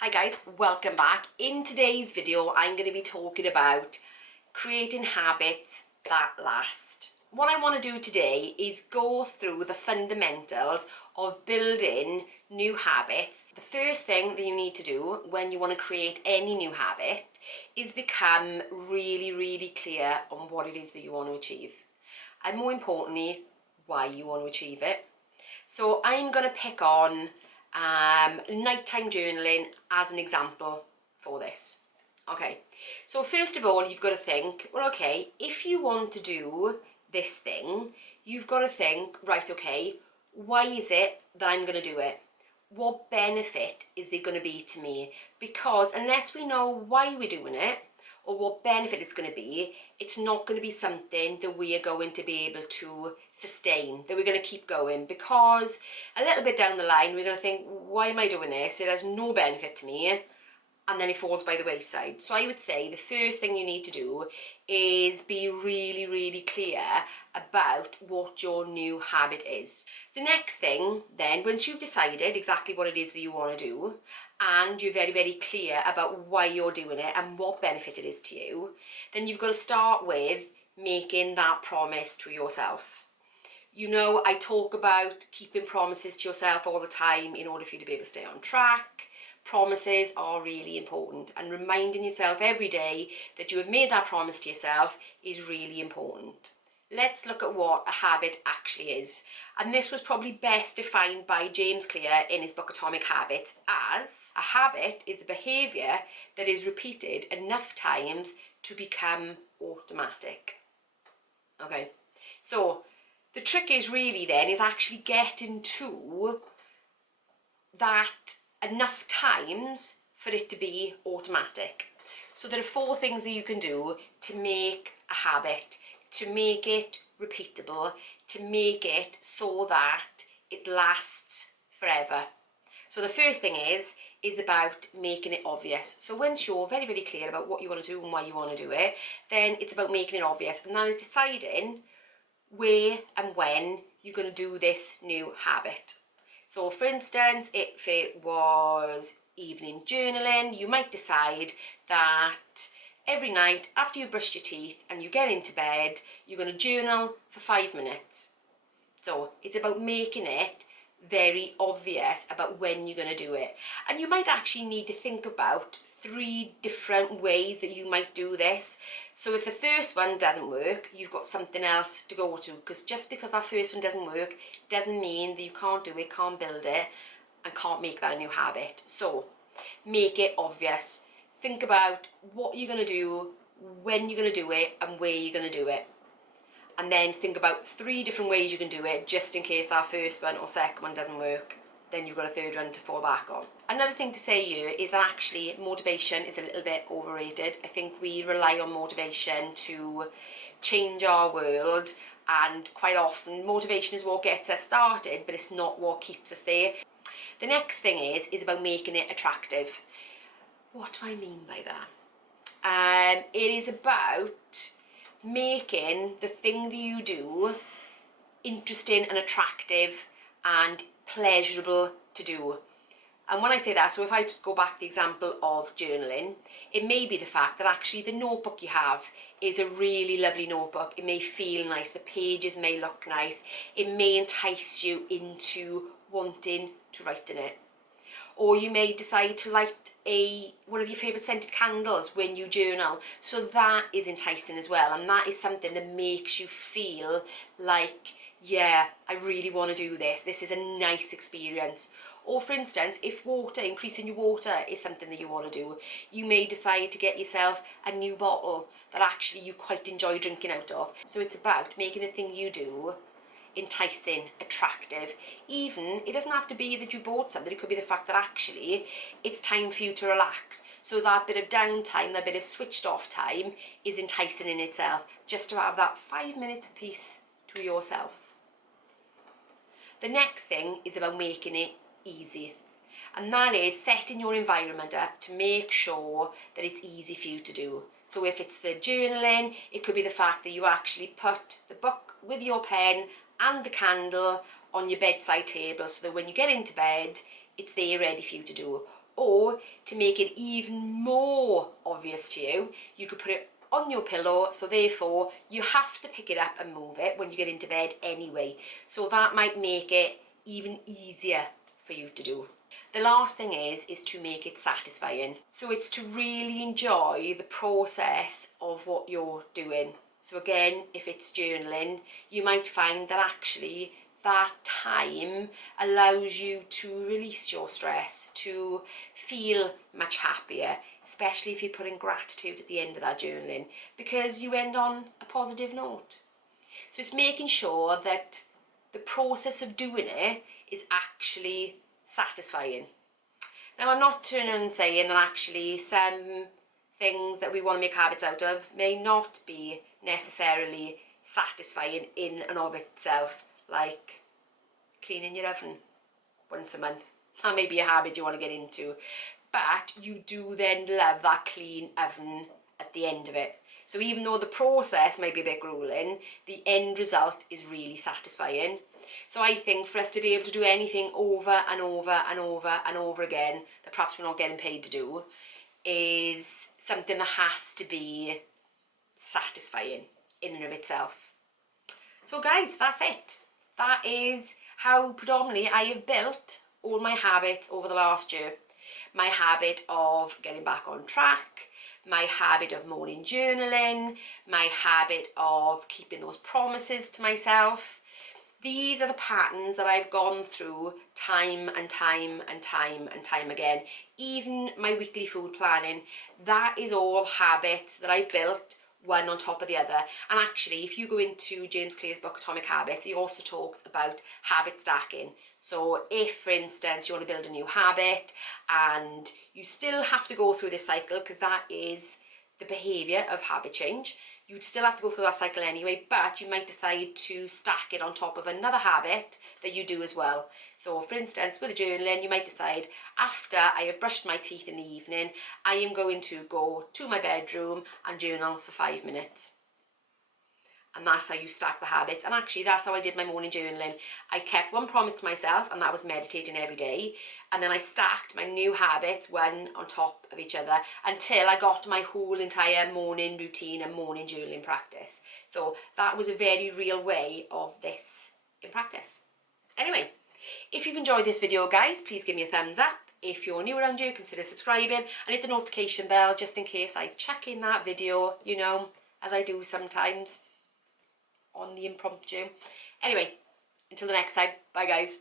Hi guys, welcome back. In today's video, I'm going to be talking about creating habits that last. What I want to do today is go through the fundamentals of building new habits. The first thing that you need to do when you want to create any new habit is become really clear on what it is that you want to achieve. And more importantly, why you want to achieve it. So I'm going to pick on nighttime journaling as an example for this. Okay, so first of all, you've got to think, well, okay, if you want to do this thing, you've got to think, right, okay, why is it that I'm going to do it? What benefit is it going to be to me? Because unless we know why we're doing it, or what benefit it's going to be, it's not going to be something that we are going to be able to sustain, that we're going to keep going, because a little bit down the line we're going to think, why am I doing this? It has no benefit to me, and then it falls by the wayside. So I would say the first thing you need to do is be really clear about what your new habit is. The next thing then, once you've decided exactly what it is that you want to do, and you're very clear about why you're doing it and what benefit it is to you, then you've got to start with making that promise to yourself. You know, I talk about keeping promises to yourself all the time in order for you to be able to stay on track. Promises are really important, and reminding yourself every day that you have made that promise to yourself is really important. Let's look at what a habit actually is. And this was probably best defined by James Clear in his book Atomic Habits as a habit is a behaviour that is repeated enough times to become automatic. Okay, so the trick is really then is actually getting to that enough times for it to be automatic. So there are 4 things that you can do to make a habit, to make it repeatable, to make it so that it lasts forever. So the first thing is about making it obvious. So once you're very clear about what you want to do and why you want to do it, then it's about making it obvious, and that is deciding where and when you're going to do this new habit. So for instance, if it was evening journaling, you might decide that every night after you brushed your teeth and you get into bed, you're going to journal for 5 minutes. So it's about making it very obvious about when you're going to do it. And you might actually need to think about 3 different ways that you might do this. So if the first one doesn't work, you've got something else to go to, because just because that first one doesn't work doesn't mean that you can't do it, can't build it, and can't make that a new habit. So make it obvious. Think about what you're going to do, when you're going to do it, and where you're going to do it. And then think about 3 different ways you can do it, just in case that first one or second one doesn't work. Then you've got a 3rd one to fall back on. Another thing to say here is that actually motivation is a little bit overrated. I think we rely on motivation to change our world, and quite often motivation is what gets us started, but it's not what keeps us there. The next thing is about making it attractive. What do I mean by that? It is about making the thing that you do interesting and attractive and pleasurable to do. And when I say that, so if I just go back to the example of journaling, it may be the fact that actually the notebook you have is a really lovely notebook. It may feel nice, the pages may look nice, it may entice you into wanting to write in it. Or you may decide to light one of your favourite scented candles when you journal. So that is enticing as well, and that is something that makes you feel like, yeah, I really want to do this. This is a nice experience. Or for instance, if increasing your water is something that you want to do, you may decide to get yourself a new bottle that actually you quite enjoy drinking out of. So it's about making the thing you do enticing, attractive. Even, it doesn't have to be that you bought something, it could be the fact that actually it's time for you to relax. So that bit of downtime, that bit of switched off time is enticing in itself, just to have that 5 minutes of peace to yourself. The next thing is about making it easy, and that is setting your environment up to make sure that it's easy for you to do. So if it's the journaling, it could be the fact that you actually put the book with your pen and the candle on your bedside table, so that when you get into bed, it's there ready for you to do. Or to make it even more obvious to you, you could put it on your pillow, so therefore you have to pick it up and move it when you get into bed anyway. So that might make it even easier for you to do. The last thing is to make it satisfying. So it's to really enjoy the process of what you're doing. So again, if it's journaling, you might find that actually that time allows you to release your stress, to feel much happier, especially if you put in gratitude at the end of that journaling, because you end on a positive note. So it's making sure that the process of doing it is actually satisfying. Now, I'm not turning and saying that actually some things that we want to make habits out of may not be necessarily satisfying in and of itself, like cleaning your oven once a month. That may be a habit you want to get into, but you do then love that clean oven at the end of it. So even though the process may be a bit grueling, the end result is really satisfying. So I think for us to be able to do anything over and over and over and over again that perhaps we're not getting paid to do is something that has to be satisfying in and of itself. So guys, that's it. That is how predominantly I have built all my habits over the last year. My habit of getting back on track, my habit of morning journaling, my habit of keeping those promises to myself. These are the patterns that I've gone through time and time and time and time again. Even my weekly food planning, that is all habits that I built one on top of the other. And actually, if you go into James Clear's book Atomic Habits, he also talks about habit stacking. So if, for instance, you want to build a new habit and you still have to go through this cycle, because that is the behaviour of habit change, you'd still have to go through that cycle anyway, but you might decide to stack it on top of another habit that you do as well. So for instance, with the journaling, you might decide after I have brushed my teeth in the evening, I am going to go to my bedroom and journal for 5 minutes. And that's how you stack the habits. And actually, that's how I did my morning journaling. I kept one promise to myself, and that was meditating every day. And then I stacked my new habits one on top of each other until I got my whole entire morning routine and morning journaling practice. So that was a very real way of this in practice. Anyway, if you've enjoyed this video, guys, please give me a thumbs up. If you're new around here, consider subscribing and hit the notification bell just in case I chuck in that video, you know, as I do sometimes on the impromptu. Anyway, until the next time, bye guys.